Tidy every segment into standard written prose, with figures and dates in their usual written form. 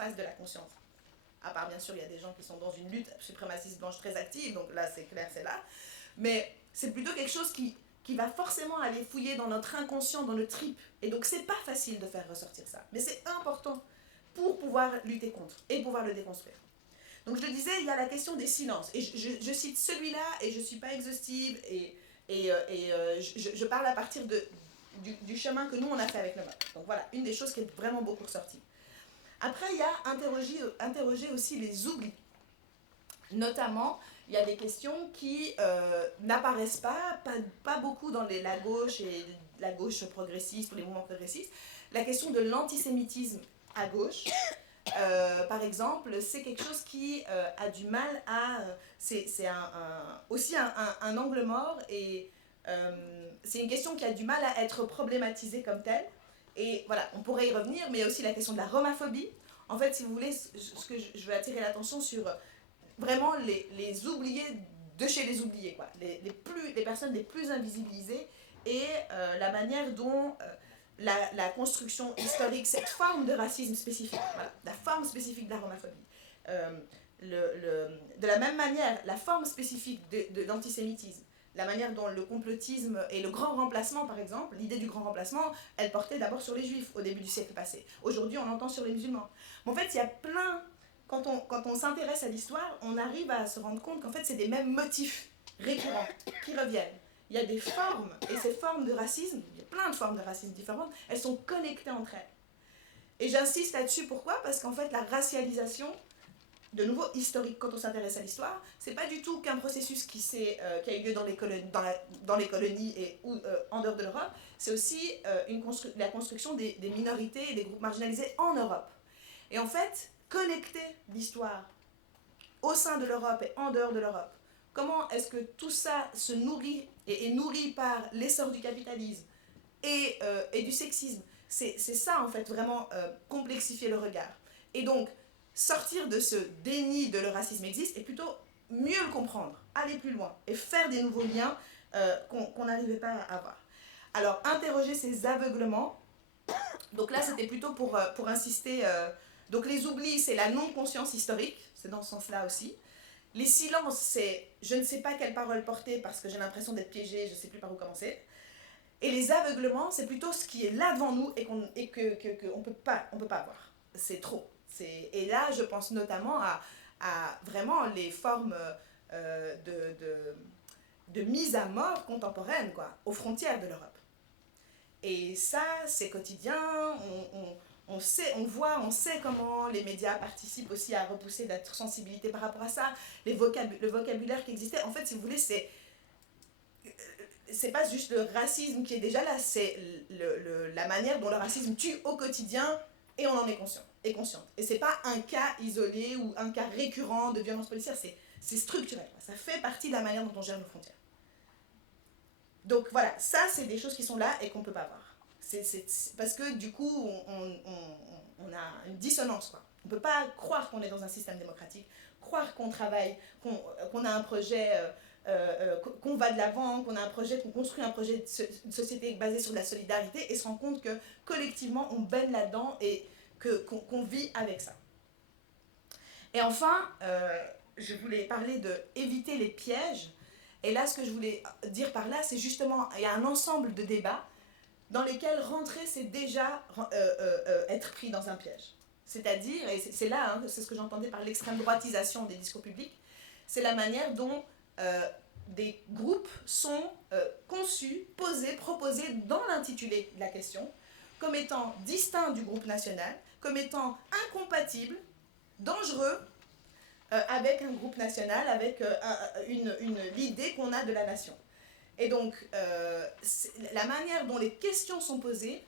surface de la conscience. À part, bien sûr, il y a des gens qui sont dans une lutte suprémaciste blanche très active, donc là, c'est clair, c'est là. Mais c'est plutôt quelque chose qui va forcément aller fouiller dans notre inconscient, dans le trip. Et donc, c'est pas facile de faire ressortir ça. Mais c'est important pour pouvoir lutter contre et pouvoir le déconstruire. Donc, je le disais, il y a la question des silences. Et je cite celui-là, et je ne suis pas exhaustive, je parle à partir du chemin que nous, on a fait avec le MAP. Donc, voilà, une des choses qui est vraiment beaucoup ressortie. Après, il y a interroger aussi les oublis. Notamment, il y a des questions qui n'apparaissent pas beaucoup dans la gauche et la gauche progressiste ou les mouvements progressistes. La question de l'antisémitisme à gauche, par exemple, c'est quelque chose qui a du mal à... c'est aussi un angle mort et c'est une question qui a du mal à être problématisée comme telle. Et voilà, on pourrait y revenir, mais il y a aussi la question de la romaphobie. En fait, si vous voulez, ce que je veux attirer l'attention sur vraiment les oubliés de chez les oubliés, quoi. Les personnes les plus invisibilisées et la manière dont la construction historique, cette forme de racisme spécifique, voilà, la forme spécifique de la romaphobie. De la même manière, la forme spécifique de l'antisémitisme, la manière dont le complotisme et le grand remplacement, par exemple, l'idée du grand remplacement, elle portait d'abord sur les juifs au début du siècle passé. Aujourd'hui, on l'entend sur les musulmans. Mais en fait, il y a plein... Quand on s'intéresse à l'histoire, on arrive à se rendre compte qu'en fait, c'est des mêmes motifs récurrents qui reviennent. Il y a des formes, et ces formes de racisme, il y a plein de formes de racisme différentes, elles sont connectées entre elles. Et j'insiste là-dessus, pourquoi ? Parce qu'en fait, la racialisation, de nouveau historique quand on s'intéresse à l'histoire, c'est pas du tout qu'un processus qui a eu lieu dans les colonies et en dehors de l'Europe, c'est aussi la construction des minorités et des groupes marginalisés en Europe. Et en fait, connecter l'histoire au sein de l'Europe et en dehors de l'Europe, comment est-ce que tout ça se nourrit et est nourri par l'essor du capitalisme et du sexisme, c'est ça en fait vraiment complexifier le regard. Et donc, sortir de ce déni de le racisme existe et plutôt mieux le comprendre, aller plus loin et faire des nouveaux liens qu'on n'arrivait pas à avoir. Alors, interroger ces aveuglements, donc là c'était plutôt pour insister, donc les oublis c'est la non-conscience historique, c'est dans ce sens-là aussi. Les silences c'est je ne sais pas quelle parole porter parce que j'ai l'impression d'être piégée, je ne sais plus par où commencer. Et les aveuglements, c'est plutôt ce qui est là devant nous et qu'on ne peut pas avoir. C'est trop. Et là, je pense notamment à vraiment les formes de mise à mort contemporaine, quoi, aux frontières de l'Europe. Et ça, c'est quotidien. On sait comment les médias participent aussi à repousser notre sensibilité par rapport à ça. Le vocabulaire qui existait, en fait, si vous voulez, c'est pas juste le racisme qui est déjà là, c'est la manière dont le racisme tue au quotidien et on en est consciente. Et c'est pas un cas isolé ou un cas récurrent de violence policière, c'est structurel. Ça fait partie de la manière dont on gère nos frontières. Donc voilà, ça c'est des choses qui sont là et qu'on peut pas voir. Parce que du coup, on a une dissonance, quoi. On peut pas croire qu'on est dans un système démocratique, croire qu'on travaille, qu'on a un projet... qu'on va de l'avant, qu'on a un projet, qu'on construit un projet de société basée sur de la solidarité et se rend compte que collectivement on baigne là-dedans et qu'on vit avec ça. Et enfin, je voulais parler de éviter les pièges. Et là, ce que je voulais dire par là, c'est justement, il y a un ensemble de débats dans lesquels rentrer, c'est déjà être pris dans un piège. C'est-à-dire, et c'est là, hein, c'est ce que j'entendais par l'extrême droitisation des discours publics, c'est la manière dont des groupes sont conçus, posés, proposés dans l'intitulé de la question, comme étant distincts du groupe national, comme étant incompatibles, dangereux, avec un groupe national, avec l'idée qu'on a de la nation. Et donc, la manière dont les questions sont posées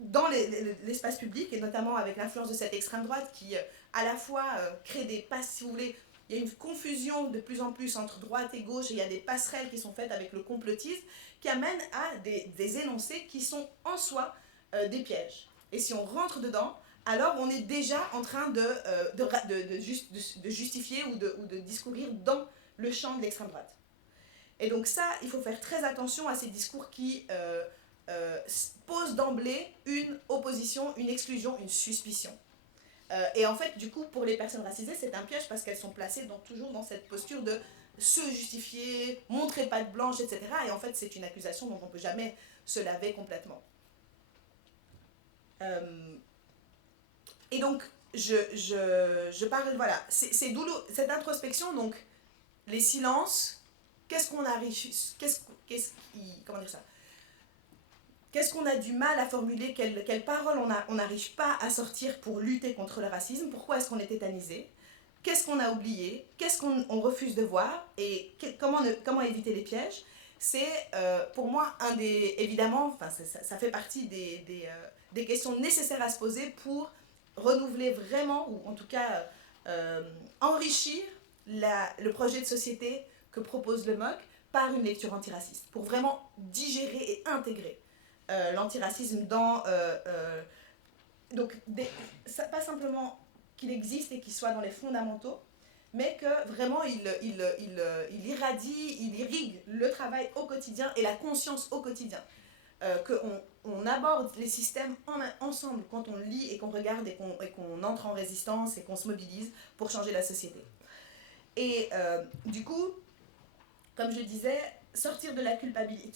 dans l'espace public, et notamment avec l'influence de cette extrême droite qui, à la fois, crée des passes, si vous voulez, il y a une confusion de plus en plus entre droite et gauche, et il y a des passerelles qui sont faites avec le complotisme, qui amènent à des énoncés qui sont en soi des pièges. Et si on rentre dedans, alors on est déjà en train de justifier ou de discourir dans le champ de l'extrême droite. Et donc ça, il faut faire très attention à ces discours qui posent d'emblée une opposition, une exclusion, une suspicion. Et en fait, du coup, pour les personnes racisées, c'est un piège parce qu'elles sont placées toujours dans cette posture de se justifier, montrer patte blanche, etc. Et en fait, c'est une accusation dont on ne peut jamais se laver complètement. Et donc, je parle, voilà, c'est douloureux, cette introspection, donc, les silences, qu'est-ce qu'on arrive, comment dire ça, qu'est-ce qu'on a du mal à formuler, quelles paroles on n'arrive pas à sortir pour lutter contre le racisme, pourquoi est-ce qu'on est tétanisé, qu'est-ce qu'on a oublié, qu'est-ce qu'on refuse de voir, et comment éviter les pièges. C'est pour moi évidemment, ça fait partie des questions nécessaires à se poser pour renouveler vraiment, ou en tout cas enrichir le projet de société que propose le MOC par une lecture antiraciste, pour vraiment digérer et intégrer l'antiracisme dans... donc, pas simplement qu'il existe et qu'il soit dans les fondamentaux, mais que vraiment il irradie, il irrigue le travail au quotidien et la conscience au quotidien. Qu'on aborde les systèmes ensemble quand on lit et qu'on regarde et qu'on entre en résistance et qu'on se mobilise pour changer la société. Et du coup, comme je disais, sortir de la culpabilité.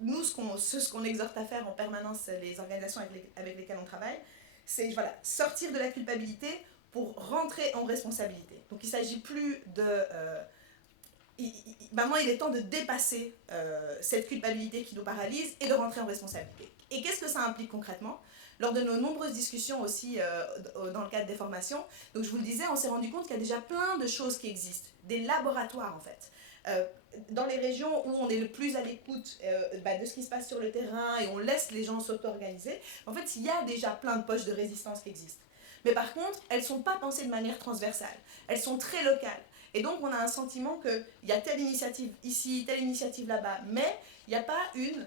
Nous, ce qu'on exhorte à faire en permanence, les organisations avec lesquelles on travaille, c'est voilà, sortir de la culpabilité pour rentrer en responsabilité. Donc il ne s'agit plus de... moi, il est temps de dépasser cette culpabilité qui nous paralyse et de rentrer en responsabilité. Et qu'est-ce que ça implique concrètement ? Lors de nos nombreuses discussions aussi dans le cadre des formations, donc je vous le disais, on s'est rendu compte qu'il y a déjà plein de choses qui existent, des laboratoires en fait. Dans les régions où on est le plus à l'écoute de ce qui se passe sur le terrain et on laisse les gens s'auto-organiser, en fait, il y a déjà plein de poches de résistance qui existent. Mais par contre, elles ne sont pas pensées de manière transversale, elles sont très locales. Et donc, on a un sentiment qu'il y a telle initiative ici, telle initiative là-bas, mais il n'y a pas une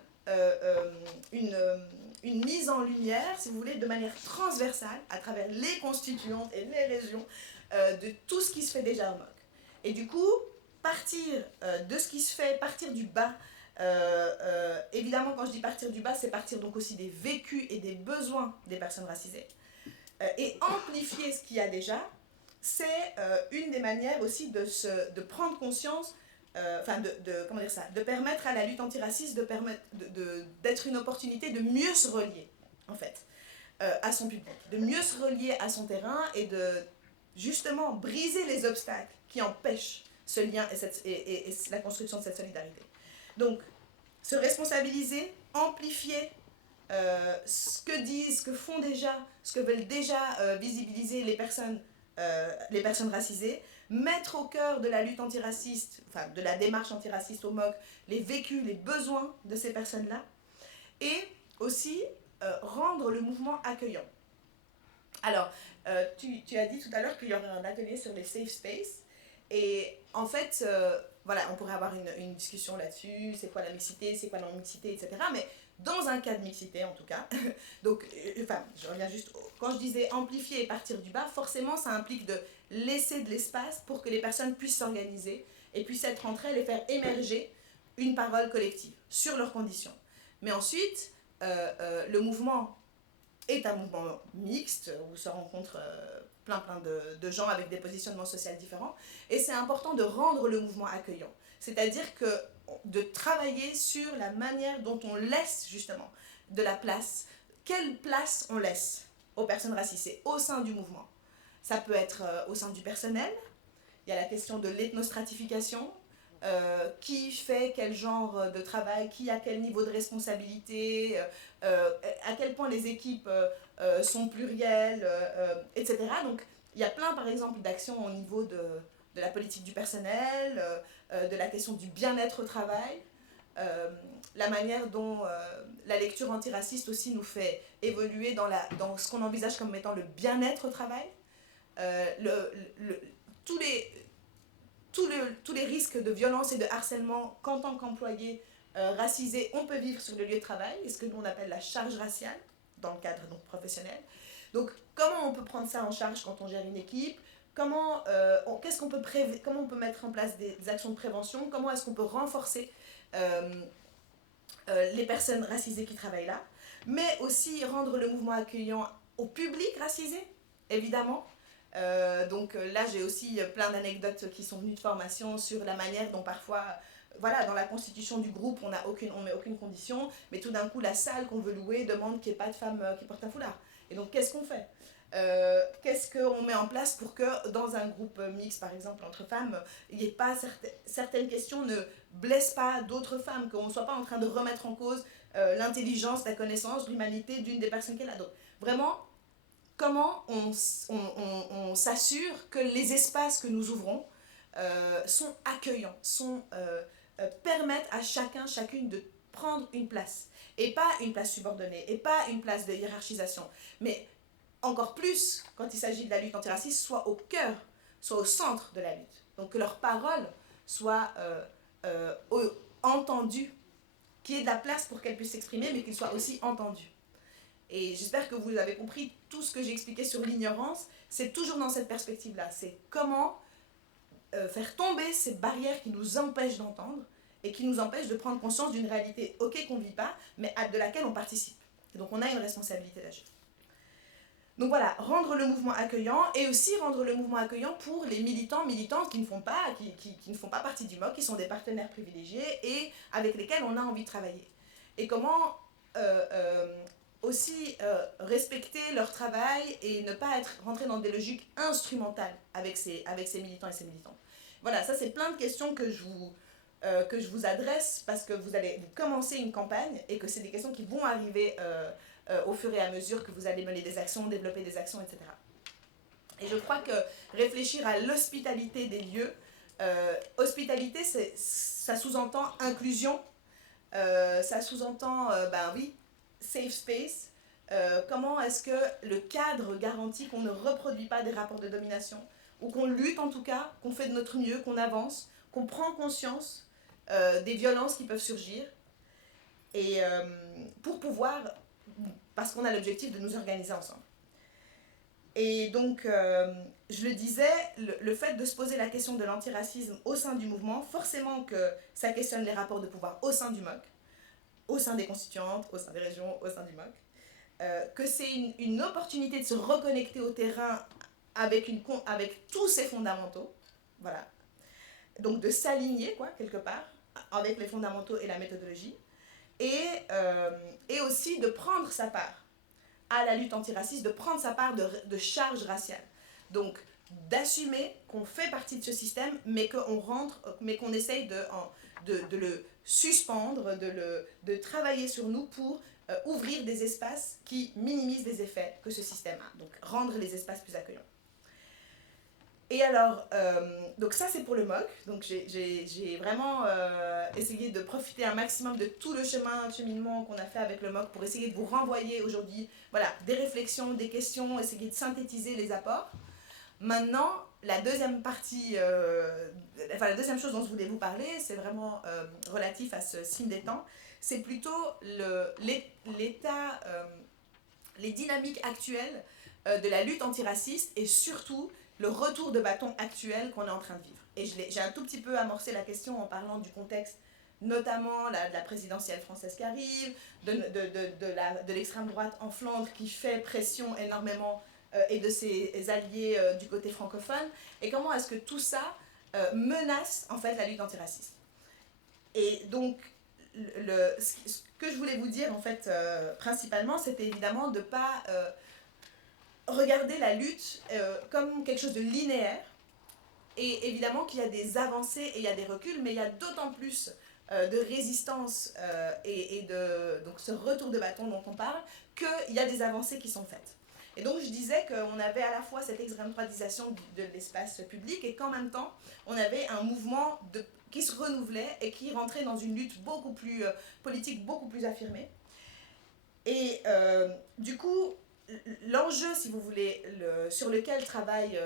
mise en lumière, si vous voulez, de manière transversale, à travers les constituantes et les régions, de tout ce qui se fait déjà au MOC. Et du coup, partir de ce qui se fait, partir du bas, évidemment, quand je dis partir du bas, c'est partir donc aussi des vécus et des besoins des personnes racisées, et amplifier ce qu'il y a déjà, c'est une des manières aussi de prendre conscience, comment dire ça, de permettre à la lutte antiraciste d'être une opportunité de mieux se relier, en fait, à son public, de mieux se relier à son terrain et de justement briser les obstacles qui empêchent ce lien et la construction de cette solidarité. Donc, se responsabiliser, amplifier ce que disent, ce que font déjà, ce que veulent déjà visibiliser les personnes racisées, mettre au cœur de la lutte antiraciste, enfin de la démarche antiraciste au MOC, les vécus, les besoins de ces personnes-là, et aussi rendre le mouvement accueillant. Alors, tu as dit tout à l'heure qu'il y aurait un atelier sur les safe spaces, et en fait, voilà, on pourrait avoir une discussion là-dessus, c'est quoi la mixité, c'est quoi la non-mixité, etc. Mais dans un cas de mixité, en tout cas, donc, je reviens juste, quand je disais amplifier et partir du bas, forcément, ça implique de laisser de l'espace pour que les personnes puissent s'organiser et puissent être entre elles et faire émerger une parole collective sur leurs conditions. Mais ensuite, le mouvement est un mouvement mixte où se rencontrent plein de gens avec des positionnements sociaux différents, et c'est important de rendre le mouvement accueillant. C'est-à-dire que de travailler sur la manière dont on laisse justement de la place, quelle place on laisse aux personnes racisées au sein du mouvement. Ça peut être au sein du personnel, il y a la question de l'ethnostratification, qui fait quel genre de travail, qui a quel niveau de responsabilité, à quel point les équipes sont plurielles, etc. Donc il y a plein par exemple d'actions au niveau de la politique du personnel, de la question du bien-être au travail, la manière dont la lecture antiraciste aussi nous fait évoluer dans ce qu'on envisage comme étant le bien-être au travail, tous les risques de violence et de harcèlement qu'en tant qu'employé racisé, on peut vivre sur le lieu de travail, et ce que nous on appelle la charge raciale, dans le cadre donc, professionnel. Donc, comment on peut prendre ça en charge quand on gère une équipe ? Comment on peut mettre en place des actions de prévention ? Comment est-ce qu'on peut renforcer les personnes racisées qui travaillent là ? Mais aussi rendre le mouvement accueillant au public racisé, évidemment. Là, j'ai aussi plein d'anecdotes qui sont venues de formation sur la manière dont parfois, voilà, dans la constitution du groupe, on met aucune condition, mais tout d'un coup, la salle qu'on veut louer demande qu'il n'y ait pas de femme qui porte un foulard. Et donc, qu'est-ce qu'on fait? Qu'est-ce qu'on met en place pour que dans un groupe mixte, par exemple, entre femmes, il n'y ait pas certaines questions ne blessent pas d'autres femmes, qu'on ne soit pas en train de remettre en cause l'intelligence, la connaissance, l'humanité d'une des personnes qui est là. Donc, vraiment, comment on s'assure que les espaces que nous ouvrons sont accueillants, permettent à chacun, chacune de prendre une place. Et pas une place subordonnée, et pas une place de hiérarchisation, mais encore plus quand il s'agit de la lutte antiraciste, soit au cœur, soit au centre de la lutte. Donc que leurs paroles soient entendues, qu'il y ait de la place pour qu'elles puissent s'exprimer, mais qu'ils soient aussi entendues. Et j'espère que vous avez compris tout ce que j'ai expliqué sur l'ignorance, c'est toujours dans cette perspective-là. C'est comment faire tomber ces barrières qui nous empêchent d'entendre et qui nous empêchent de prendre conscience d'une réalité, ok, qu'on ne vit pas, mais de laquelle on participe. Et donc on a une responsabilité d'agir. Donc voilà, rendre le mouvement accueillant et aussi rendre le mouvement accueillant pour les militants, militantes qui ne font pas, qui ne font pas partie du MOC, qui sont des partenaires privilégiés et avec lesquels on a envie de travailler. Et comment aussi respecter leur travail et ne pas être rentré dans des logiques instrumentales avec ces militants et ces militantes. Voilà, ça c'est plein de questions que je vous adresse parce que vous commencer une campagne et que c'est des questions qui vont arriver au fur et à mesure que vous allez mener des actions, développer des actions, etc. Et je crois que réfléchir à l'hospitalité des lieux, hospitalité, ça sous-entend inclusion, ça sous-entend, oui, safe space. Comment est-ce que le cadre garantit qu'on ne reproduit pas des rapports de domination, ou qu'on lutte en tout cas, qu'on fait de notre mieux, qu'on avance, qu'on prend conscience des violences qui peuvent surgir, et pour pouvoir, parce qu'on a l'objectif de nous organiser ensemble. Et donc, je le disais, le fait de se poser la question de l'antiracisme au sein du mouvement, forcément que ça questionne les rapports de pouvoir au sein du MOC, au sein des constituantes, au sein des régions, au sein du MOC, que c'est une opportunité de se reconnecter au terrain avec tous ces fondamentaux, voilà. Donc de s'aligner, quoi, quelque part, avec les fondamentaux et la méthodologie, et aussi de prendre sa part à la lutte antiraciste, de prendre sa part de charge raciale. Donc d'assumer qu'on fait partie de ce système, mais qu'on essaye de le suspendre, de travailler sur nous pour ouvrir des espaces qui minimisent les effets que ce système a. Donc rendre les espaces plus accueillants. Et alors, donc ça c'est pour le MOC, donc j'ai vraiment essayé de profiter un maximum de tout le cheminement qu'on a fait avec le MOC pour essayer de vous renvoyer aujourd'hui, voilà, des réflexions, des questions, essayer de synthétiser les apports. Maintenant, la deuxième partie, la deuxième chose dont je voulais vous parler, c'est vraiment relatif à ce signe des temps, c'est plutôt l'état, les dynamiques actuelles de la lutte antiraciste et surtout le retour de bâton actuel qu'on est en train de vivre. Et j'ai un tout petit peu amorcé la question en parlant du contexte, notamment de la présidentielle française qui arrive, de l'extrême droite en Flandre qui fait pression énormément et de ses alliés du côté francophone, et comment est-ce que tout ça menace en fait la lutte antiraciste. Et donc, ce que je voulais vous dire en fait principalement, c'était évidemment de ne pas regarder la lutte comme quelque chose de linéaire, et évidemment qu'il y a des avancées et il y a des reculs, mais il y a d'autant plus de résistance et donc ce retour de bâton dont on parle, qu'il y a des avancées qui sont faites. Et donc je disais qu'on avait à la fois cette extrême droitisation de l'espace public et qu'en même temps on avait un mouvement qui se renouvelait et qui rentrait dans une lutte beaucoup plus politique, beaucoup plus affirmée. Et du coup, l'enjeu, si vous voulez, sur lequel travaillent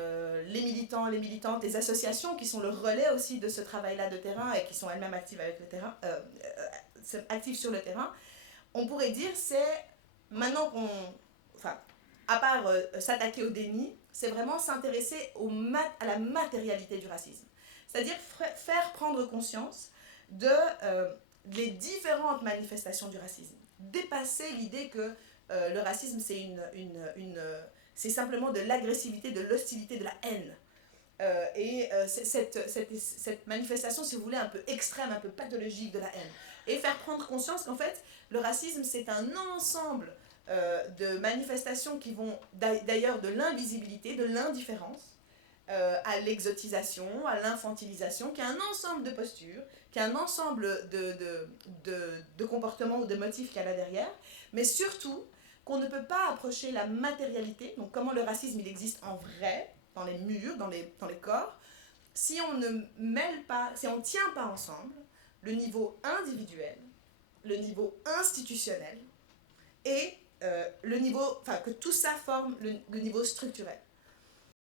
les militants, les militantes, les associations qui sont le relais aussi de ce travail-là de terrain et qui sont elles-mêmes actives avec le terrain, actives sur le terrain, on pourrait dire c'est maintenant à part s'attaquer au déni, c'est vraiment s'intéresser à la matérialité du racisme. C'est-à-dire faire prendre conscience des différentes manifestations du racisme. Dépasser l'idée que le racisme, c'est c'est simplement de l'agressivité, de l'hostilité, de la haine. Cette manifestation, si vous voulez, un peu extrême, un peu pathologique de la haine. Et faire prendre conscience qu'en fait, le racisme, c'est un ensemble de manifestations qui vont d'ailleurs de l'invisibilité, de l'indifférence, à l'exotisation, à l'infantilisation, qui est un ensemble de postures, qui est un ensemble de comportements ou de motifs qu'il y a là derrière, mais surtout qu'on ne peut pas approcher la matérialité, donc comment le racisme il existe en vrai, dans les murs, dans les corps, si on ne mêle pas, si on ne tient pas ensemble le niveau individuel, le niveau institutionnel et le niveau, enfin que tout ça forme le niveau structurel.